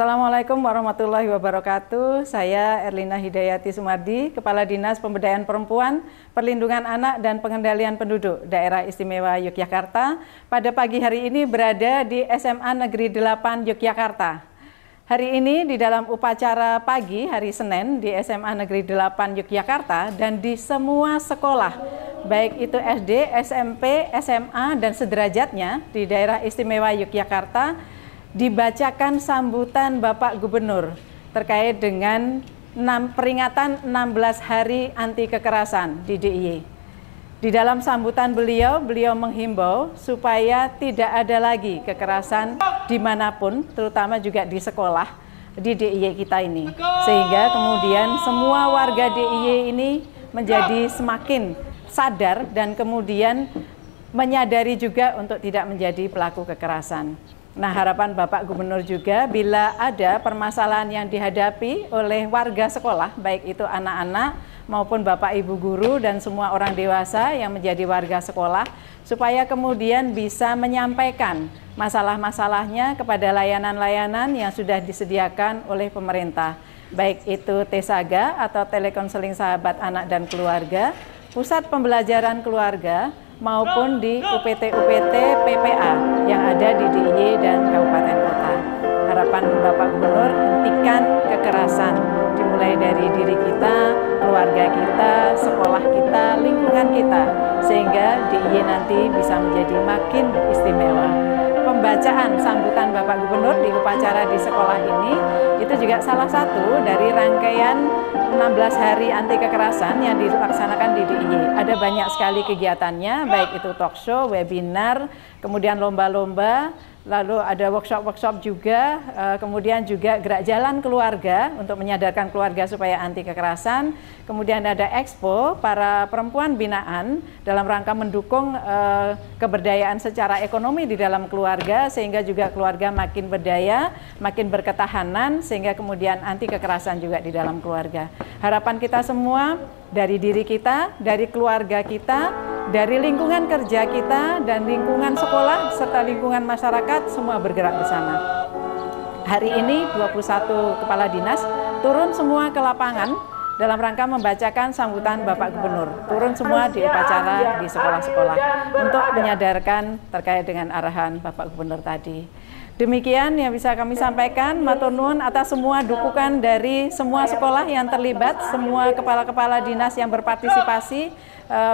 Assalamualaikum warahmatullahi wabarakatuh. Saya Erlina Hidayati Sumardi, Kepala Dinas Pemberdayaan Perempuan, Perlindungan Anak dan Pengendalian Penduduk Daerah Istimewa Yogyakarta. Pada pagi hari ini berada di SMA Negeri 8 Yogyakarta. Hari ini di dalam upacara pagi hari Senin di SMA Negeri 8 Yogyakarta dan di semua sekolah, baik itu SD, SMP, SMA, dan sederajatnya di daerah istimewa Yogyakarta, dibacakan sambutan Bapak Gubernur terkait dengan peringatan 16 Hari Anti Kekerasan di DIY. Di dalam sambutan beliau menghimbau supaya tidak ada lagi kekerasan dimanapun, terutama juga di sekolah di DIY kita ini. Sehingga kemudian semua warga DIY ini menjadi semakin sadar dan kemudian menyadari juga untuk tidak menjadi pelaku kekerasan. Nah, harapan Bapak Gubernur juga bila ada permasalahan yang dihadapi oleh warga sekolah, baik itu anak-anak maupun Bapak Ibu guru dan semua orang dewasa yang menjadi warga sekolah, supaya kemudian bisa menyampaikan masalah-masalahnya kepada layanan-layanan yang sudah disediakan oleh pemerintah, baik itu TESAGA atau Telekonseling Sahabat Anak dan Keluarga, Pusat Pembelajaran Keluarga, maupun di UPT-UPT PPA yang ada di DIY dan kabupaten kota. Harapan Bapak Gubernur, hentikan kekerasan, dimulai dari diri kita, keluarga kita, sekolah kita, lingkungan kita, sehingga DIY nanti bisa menjadi makin istimewa. Pembacaan sambutan Bapak Gubernur di upacara di sekolah ini itu juga salah satu dari rangkaian 16 hari anti kekerasan yang dilaksanakan di DIY. Ada banyak sekali kegiatannya, baik itu talk show, webinar, kemudian lomba-lomba, lalu ada workshop-workshop juga, kemudian juga gerak jalan keluarga untuk menyadarkan keluarga supaya anti kekerasan, kemudian ada expo para perempuan binaan dalam rangka mendukung keberdayaan secara ekonomi di dalam keluarga, sehingga juga keluarga makin berdaya, makin berketahanan, sehingga kemudian anti kekerasan juga di dalam keluarga. Harapan kita semua dari diri kita, dari keluarga kita, dari lingkungan kerja kita, dan lingkungan sekolah, serta lingkungan masyarakat, semua bergerak bersama. Hari ini 21 Kepala Dinas turun semua ke lapangan dalam rangka membacakan sambutan Bapak Gubernur. Turun semua di upacara di sekolah-sekolah untuk menyadarkan terkait dengan arahan Bapak Gubernur tadi. Demikian yang bisa kami sampaikan. Matur nuwun atas semua dukungan dari semua sekolah yang terlibat, semua kepala-kepala dinas yang berpartisipasi,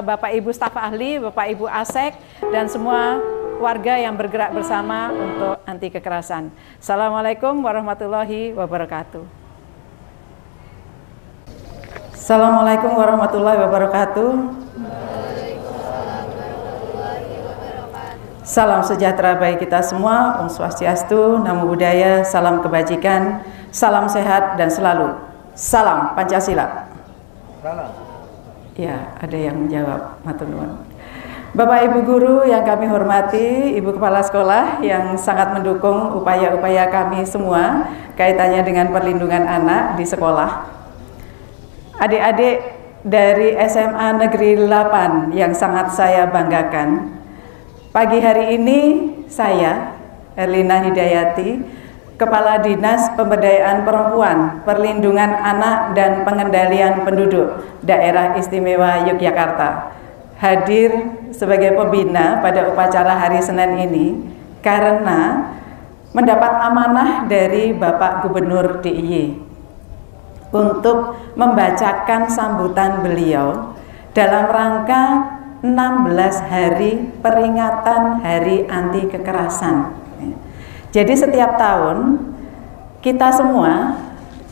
Bapak Ibu staf ahli, Bapak Ibu ASEK, dan semua warga yang bergerak bersama untuk anti kekerasan. Assalamualaikum warahmatullahi wabarakatuh. Assalamualaikum warahmatullahi wabarakatuh. Salam sejahtera bagi kita semua, Om Swastiastu, Namo Buddhaya, salam kebajikan, salam sehat dan selalu salam Pancasila. Salam. Ya, ada yang menjawab, matur nuwun. Bapak Ibu guru yang kami hormati, Ibu Kepala Sekolah yang sangat mendukung upaya-upaya kami semua kaitannya dengan perlindungan anak di sekolah. Adik-adik dari SMA Negeri 8 yang sangat saya banggakan. Pagi hari ini saya, Erlina Hidayati, Kepala Dinas Pemberdayaan Perempuan, Perlindungan Anak dan Pengendalian Penduduk Daerah Istimewa Yogyakarta, hadir sebagai pembina pada upacara hari Senin ini karena mendapat amanah dari Bapak Gubernur DIY untuk membacakan sambutan beliau dalam rangka 16 hari peringatan Hari Anti Kekerasan. Jadi setiap tahun kita semua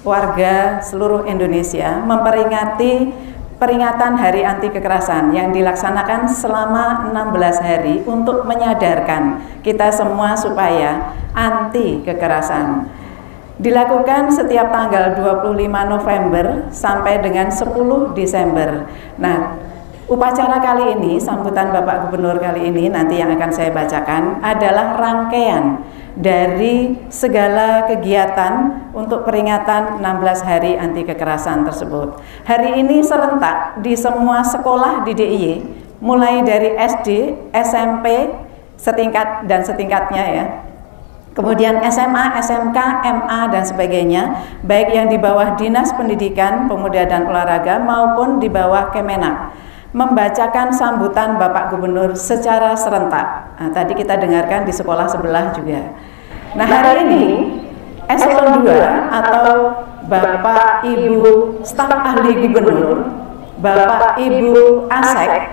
warga seluruh Indonesia memperingati peringatan Hari Anti Kekerasan yang dilaksanakan selama 16 hari untuk menyadarkan kita semua supaya anti kekerasan. Dilakukan setiap tanggal 25 November sampai dengan 10 Desember. Nah, upacara kali ini, sambutan Bapak Gubernur kali ini nanti yang akan saya bacakan adalah rangkaian dari segala kegiatan untuk peringatan 16 hari anti kekerasan tersebut. Hari ini serentak di semua sekolah di DIY, mulai dari SD, SMP, setingkat dan setingkatnya ya. kemudian SMA, SMK, MA, dan sebagainya, baik yang di bawah Dinas Pendidikan, Pemuda dan Olahraga maupun di bawah Kemenak, membacakan sambutan Bapak Gubernur secara serentak. Nah, tadi kita dengarkan di sekolah sebelah juga. Nah, hari ini Eselon 2 atau Bapak Ibu Staf Ahli Gubernur, Bapak Ibu Asek,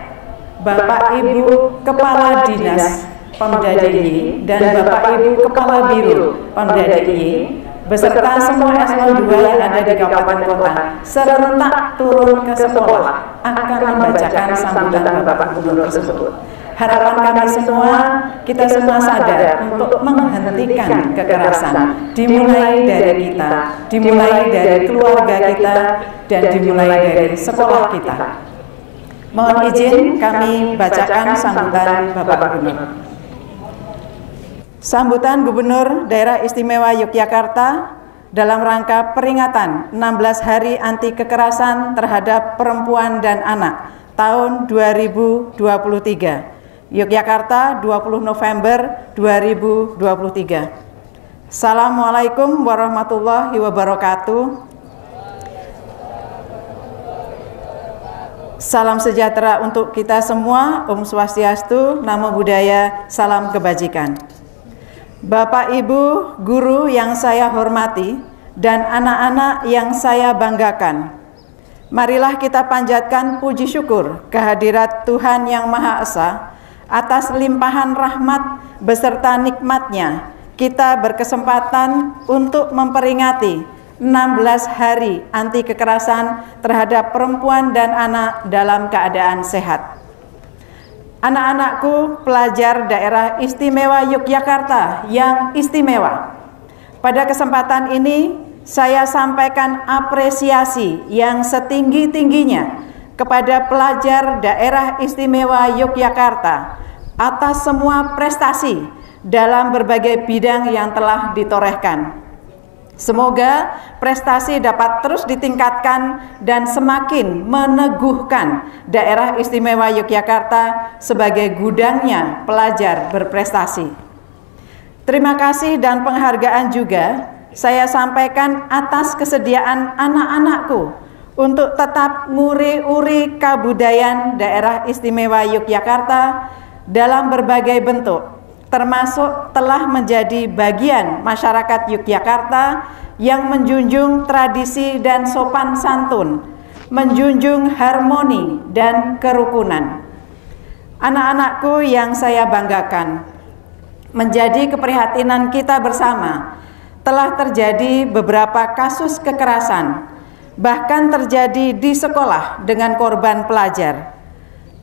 Bapak Ibu Kepala Dinas Pemda DIY, dan Bapak Ibu Kepala Biro Pemda DIY, beserta semua Eselon 2 yang ada di kabupaten kota, serentak turun ke sekolah akan membacakan sambutan Bapak Gubernur tersebut. Harapan kami semua, kita semua sadar untuk menghentikan kekerasan, dimulai dari kita, dimulai dari keluarga kita, dan dimulai dari sekolah kita. Mohon izin kami bacakan sambutan Bapak Gubernur. Sambutan Gubernur Daerah Istimewa Yogyakarta dalam rangka peringatan 16 Hari Anti Kekerasan Terhadap Perempuan dan Anak tahun 2023. Yogyakarta, 20 November 2023. Assalamualaikum warahmatullahi wabarakatuh. Salam sejahtera untuk kita semua. Om Swastiastu, Namo Buddhaya, salam kebajikan. Bapak, Ibu, guru yang saya hormati, dan anak-anak yang saya banggakan, marilah kita panjatkan puji syukur kehadirat Tuhan Yang Maha Esa atas limpahan rahmat beserta nikmatnya. Kita berkesempatan untuk memperingati 16 hari anti kekerasan terhadap perempuan dan anak dalam keadaan sehat. Anak-anakku pelajar daerah istimewa Yogyakarta yang istimewa, pada kesempatan ini saya sampaikan apresiasi yang setinggi-tingginya kepada pelajar daerah istimewa Yogyakarta atas semua prestasi dalam berbagai bidang yang telah ditorehkan. Semoga prestasi dapat terus ditingkatkan dan semakin meneguhkan daerah istimewa Yogyakarta sebagai gudangnya pelajar berprestasi. Terima kasih dan penghargaan juga saya sampaikan atas kesediaan anak-anakku untuk tetap nguri-uri kabudayaan daerah istimewa Yogyakarta dalam berbagai bentuk, termasuk telah menjadi bagian masyarakat Yogyakarta yang menjunjung tradisi dan sopan santun, menjunjung harmoni dan kerukunan. Anak-anakku yang saya banggakan, menjadi keprihatinan kita bersama, telah terjadi beberapa kasus kekerasan, bahkan terjadi di sekolah dengan korban pelajar.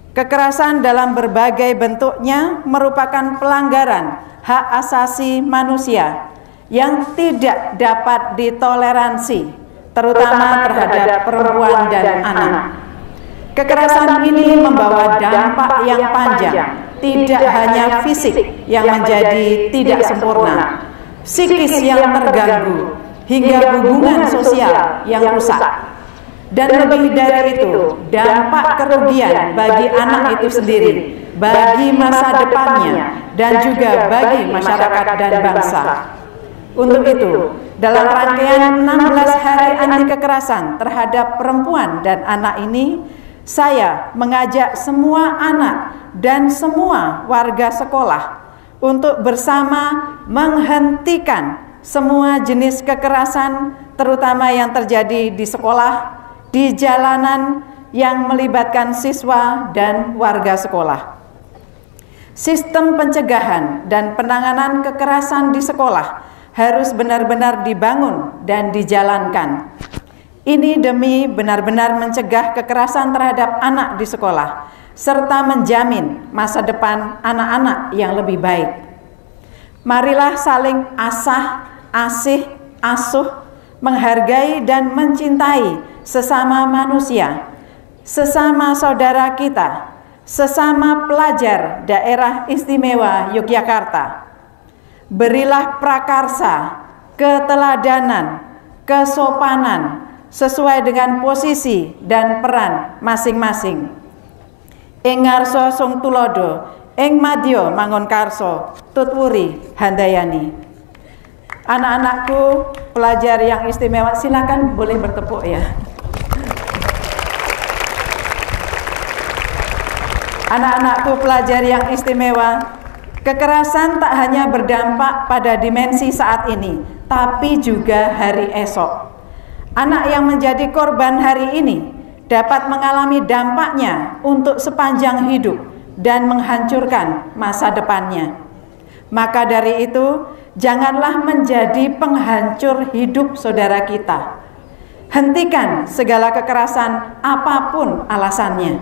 Kekerasan dalam berbagai bentuknya merupakan pelanggaran hak asasi manusia yang tidak dapat ditoleransi, terutama terhadap perempuan dan anak. Kekerasan ini membawa dampak yang panjang, tidak hanya fisik yang menjadi tidak sempurna, psikis yang terganggu, hingga hubungan sosial yang rusak. Dan lebih dari itu, dampak kerugian bagi anak itu sendiri, bagi masa depannya, dan juga bagi masyarakat dan bangsa. Untuk itu, dalam rangkaian 16 hari anti kekerasan terhadap perempuan dan anak ini, saya mengajak semua anak dan semua warga sekolah untuk bersama menghentikan semua jenis kekerasan, terutama yang terjadi di sekolah, di jalanan yang melibatkan siswa dan warga sekolah. Sistem pencegahan dan penanganan kekerasan di sekolah harus benar-benar dibangun dan dijalankan. Ini demi benar-benar mencegah kekerasan terhadap anak di sekolah, serta menjamin masa depan anak-anak yang lebih baik. Marilah saling asah, asih, asuh, menghargai dan mencintai sesama manusia, sesama saudara kita, sesama pelajar daerah istimewa Yogyakarta. Berilah prakarsa, keteladanan, kesopanan sesuai dengan posisi dan peran masing-masing. Ing ngarsa sung tulodo, ing madya mangun karso, tutwuri handayani. Anak-anakku pelajar yang istimewa, silakan boleh bertepuk ya. Anak-anakku pelajar yang istimewa, kekerasan tak hanya berdampak pada dimensi saat ini, tapi juga hari esok. Anak yang menjadi korban hari ini dapat mengalami dampaknya untuk sepanjang hidup dan menghancurkan masa depannya. Maka dari itu, janganlah menjadi penghancur hidup saudara kita. Hentikan segala kekerasan apapun alasannya.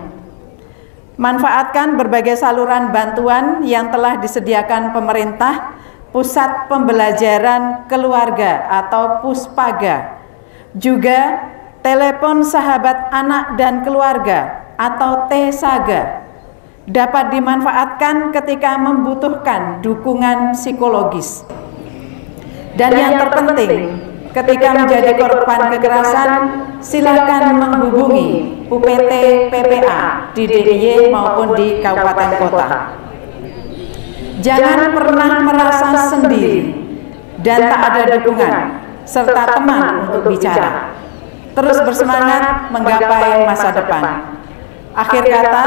Manfaatkan berbagai saluran bantuan yang telah disediakan pemerintah, Pusat Pembelajaran Keluarga atau Puspaga, juga telepon sahabat anak dan keluarga atau TSAGA dapat dimanfaatkan ketika membutuhkan dukungan psikologis. Dan yang terpenting, ketika menjadi korban kekerasan, silakan menghubungi UPT PPA di DIY maupun di kabupaten kota. Jangan pernah merasa sendiri dan tak ada dukungan serta teman untuk bicara. Terus bersemangat menggapai masa depan. Akhir kata,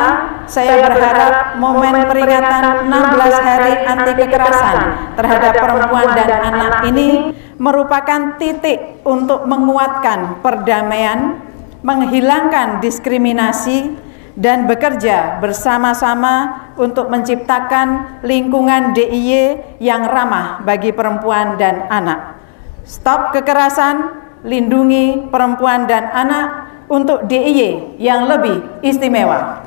saya berharap momen peringatan 16 Hari Anti Kekerasan terhadap perempuan dan anak ini merupakan titik untuk menguatkan perdamaian, menghilangkan diskriminasi, dan bekerja bersama-sama untuk menciptakan lingkungan DIY yang ramah bagi perempuan dan anak. Stop kekerasan, lindungi perempuan dan anak untuk DIY yang lebih istimewa.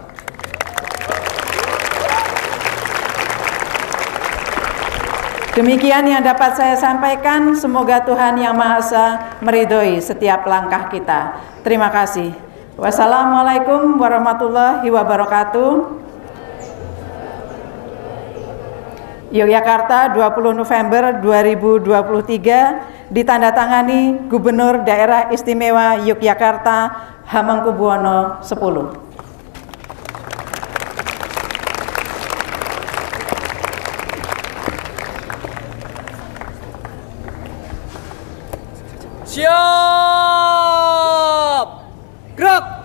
Demikian yang dapat saya sampaikan. Semoga Tuhan Yang Maha Esa meridhoi setiap langkah kita. Terima kasih. Wassalamualaikum warahmatullahi wabarakatuh. Yogyakarta, 20 November 2023, ditandatangani Gubernur Daerah Istimewa Yogyakarta Hamengkubuwono 10. Siap! Gerak!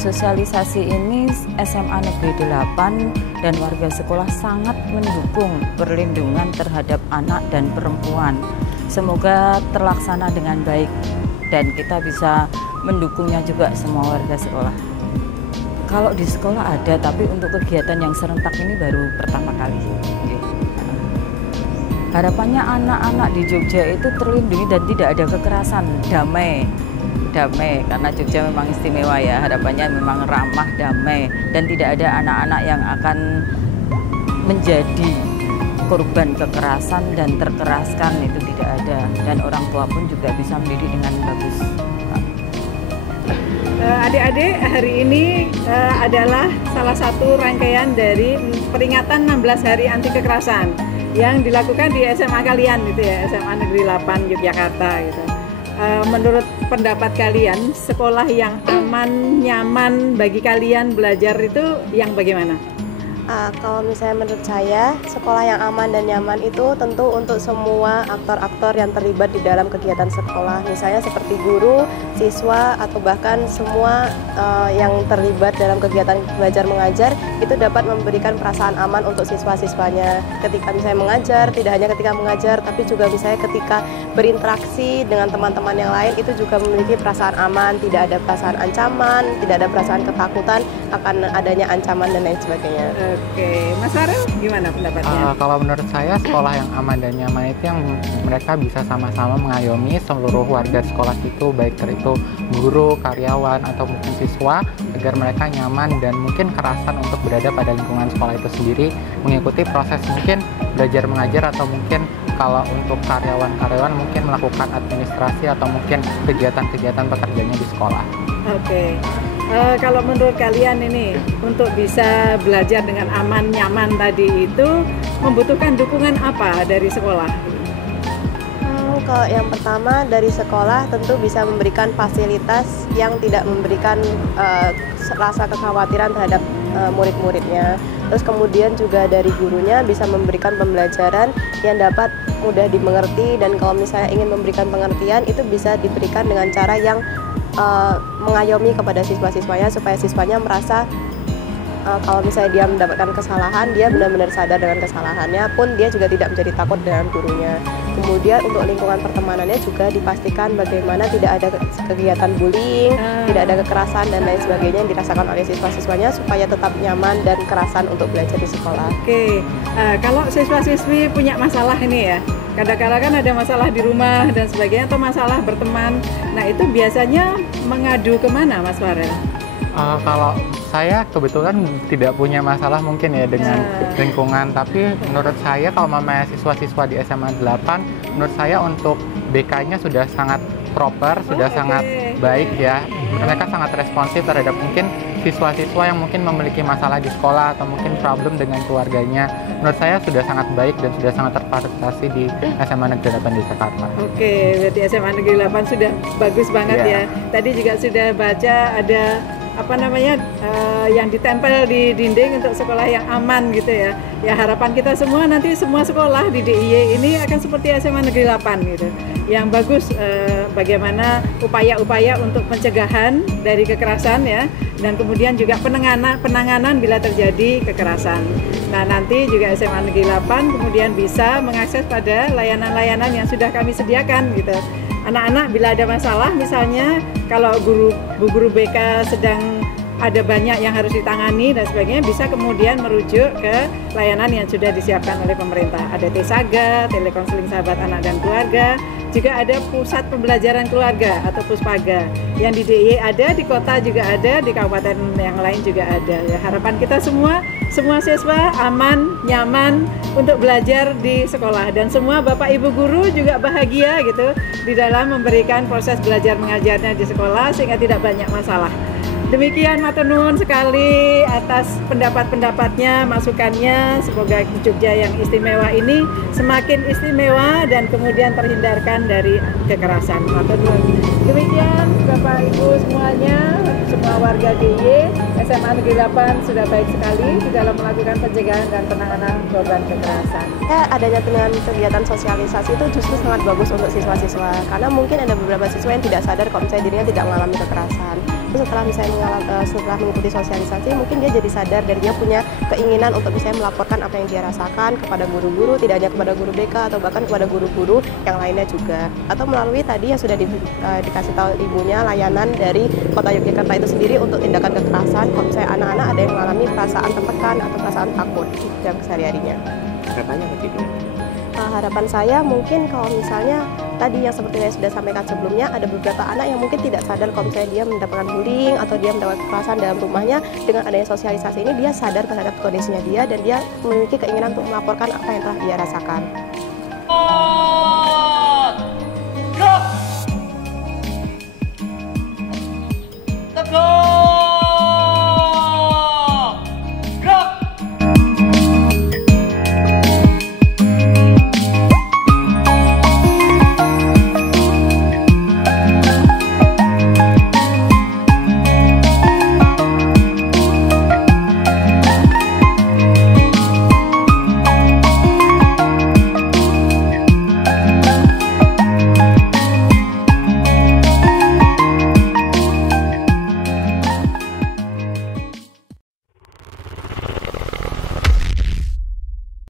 Sosialisasi ini SMA Negeri 8 dan warga sekolah sangat mendukung perlindungan terhadap anak dan perempuan. Semoga terlaksana dengan baik dan kita bisa mendukungnya juga semua warga sekolah. Kalau di sekolah ada, tapi untuk kegiatan yang serentak ini baru pertama kali. Harapannya anak-anak di Jogja itu terlindungi dan tidak ada kekerasan, damai karena Jogja memang istimewa ya, harapannya memang ramah, damai, dan tidak ada anak-anak yang akan menjadi korban kekerasan dan terkeraskan, itu tidak ada, dan orang tua pun juga bisa mendidik dengan bagus. Adik-adik, hari ini adalah salah satu rangkaian dari peringatan 16 Hari Anti Kekerasan yang dilakukan di SMA kalian gitu ya, SMA Negeri 8 Yogyakarta gitu. Menurut pendapat kalian, sekolah yang aman, nyaman bagi kalian belajar itu yang bagaimana? Kalau misalnya menurut saya, sekolah yang aman dan nyaman itu tentu untuk semua aktor-aktor yang terlibat di dalam kegiatan sekolah. Misalnya seperti guru, siswa, atau bahkan semua yang terlibat dalam kegiatan belajar mengajar itu dapat memberikan perasaan aman untuk siswa-siswanya. Ketika misalnya mengajar, tidak hanya ketika mengajar, tapi juga misalnya ketika berinteraksi dengan teman-teman yang lain itu juga memiliki perasaan aman, tidak ada perasaan ancaman, tidak ada perasaan ketakutan akan adanya ancaman dan lain sebagainya. Oke, Mas Farel gimana pendapatnya? Kalau menurut saya sekolah yang aman dan nyaman itu yang mereka bisa sama-sama mengayomi seluruh warga sekolah itu, baik itu guru, karyawan, atau mungkin siswa, agar mereka nyaman dan mungkin kerasan untuk berada pada lingkungan sekolah itu sendiri, mengikuti proses mungkin belajar mengajar, atau mungkin kalau untuk karyawan-karyawan mungkin melakukan administrasi atau mungkin kegiatan-kegiatan pekerjaannya di sekolah. Oke. Kalau menurut kalian ini untuk bisa belajar dengan aman, nyaman tadi itu membutuhkan dukungan apa dari sekolah? Kalau yang pertama dari sekolah tentu bisa memberikan fasilitas yang tidak memberikan rasa kekhawatiran terhadap murid-muridnya. Terus kemudian juga dari gurunya bisa memberikan pembelajaran yang dapat mudah dimengerti, dan kalau misalnya ingin memberikan pengertian itu bisa diberikan dengan cara yang mengayomi kepada siswa-siswanya supaya siswanya merasa kalau misalnya dia mendapatkan kesalahan, dia benar-benar sadar dengan kesalahannya, pun dia juga tidak menjadi takut dengan gurunya. Kemudian untuk lingkungan pertemanannya juga dipastikan bagaimana tidak ada kegiatan bullying, tidak ada kekerasan dan lain sebagainya yang dirasakan oleh siswa-siswanya supaya tetap nyaman dan kerasan untuk belajar di sekolah. Oke, kalau siswa-siswi punya masalah ini ya, kadang-kadang kan ada masalah di rumah dan sebagainya, atau masalah berteman. Nah itu biasanya mengadu kemana, Mas Farel? Kalau saya kebetulan tidak punya masalah mungkin ya dengan lingkungan, tapi menurut saya kalau mamanya siswa-siswa di SMA 8, menurut saya untuk BK-nya sudah sangat proper, sudah sangat baik ya. Mereka sangat responsif terhadap mungkin siswa-siswa yang mungkin memiliki masalah di sekolah atau mungkin problem dengan keluarganya. Menurut saya sudah sangat baik dan sudah sangat terfasilitasi di SMA Negeri 8 di Jakarta. Oke, berarti SMA Negeri 8 sudah bagus banget ya. Tadi juga sudah baca ada yang ditempel di dinding untuk sekolah yang aman gitu ya. Ya harapan kita semua nanti semua sekolah di DIY ini akan seperti SMA Negeri 8 gitu. Yang bagus bagaimana upaya-upaya untuk pencegahan dari kekerasan ya, dan kemudian juga penanganan bila terjadi kekerasan. Nah nanti juga SMA Negeri 8 kemudian bisa mengakses pada layanan-layanan yang sudah kami sediakan gitu. Anak-anak bila ada masalah, misalnya kalau guru BK sedang ada banyak yang harus ditangani dan sebagainya, bisa kemudian merujuk ke layanan yang sudah disiapkan oleh pemerintah. Ada TSAGA, Telekonseling Sahabat Anak dan Keluarga, juga ada Pusat Pembelajaran Keluarga atau Puspaga. Yang di DIY ada, di kota juga ada, di kabupaten yang lain juga ada. Ya, harapan kita semua siswa aman, nyaman untuk belajar di sekolah, dan semua Bapak Ibu guru juga bahagia gitu di dalam memberikan proses belajar mengajarnya di sekolah sehingga tidak banyak masalah. Demikian matur nuwun sekali atas pendapat-pendapatnya, masukannya. Semoga Jogja yang istimewa ini semakin istimewa dan kemudian terhindarkan dari kekerasan. Matur nuwun. Demikian Bapak Ibu semuanya, semua warga DIY, SMA Negeri 8 sudah baik sekali di dalam melakukan pencegahan dan penanganan korban kekerasan. Adanya dengan kegiatan sosialisasi itu justru sangat bagus untuk siswa-siswa, karena mungkin ada beberapa siswa yang tidak sadar kalau misalnya dirinya tidak mengalami kekerasan. Terus setelah mengikuti sosialisasi, mungkin dia jadi sadar dan dia punya keinginan untuk misalnya melaporkan apa yang dia rasakan kepada guru-guru, tidak hanya kepada guru BK atau bahkan kepada guru-guru yang lainnya juga. Atau melalui tadi yang sudah dikasih tahu ibunya, layanan dari Kota Yogyakarta itu sendiri untuk tindakan kekerasan. Kalau misalnya anak-anak ada yang mengalami perasaan tertekan atau perasaan takut dalam kesehariannya. Harapannya apa gitu? Harapan saya mungkin kalau misalnya tadi yang seperti saya sudah sampaikan sebelumnya, ada beberapa anak yang mungkin tidak sadar kalau misalnya dia mendapatkan bullying atau dia mendapat kekerasan dalam rumahnya. Dengan adanya sosialisasi ini dia sadar terhadap kondisinya dia dan dia memiliki keinginan untuk melaporkan apa yang telah dia rasakan.